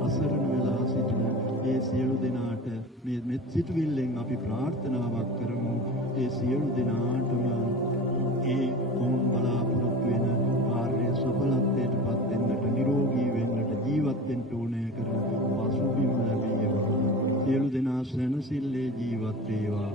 අසරණ වෙලා සිටින ඒ සියලු දෙනාට මේ මෙත් සිතුවිල්ලෙන් අපි ප්‍රාර්ථනාවක් කරමු. ඒ සියලු දෙනාටම ඒ ඔවුන් බලාපොරොත්තු වෙන කාර්ය සඵලත්වයට පත් වෙන්නට, නිරෝගී වෙන්නට, ජීවත් වෙන්න ඕනේ කරන පසුබිම ලැබේවා. සියලු දෙනා සැනසෙල්ලේ ජීවත් වේවා.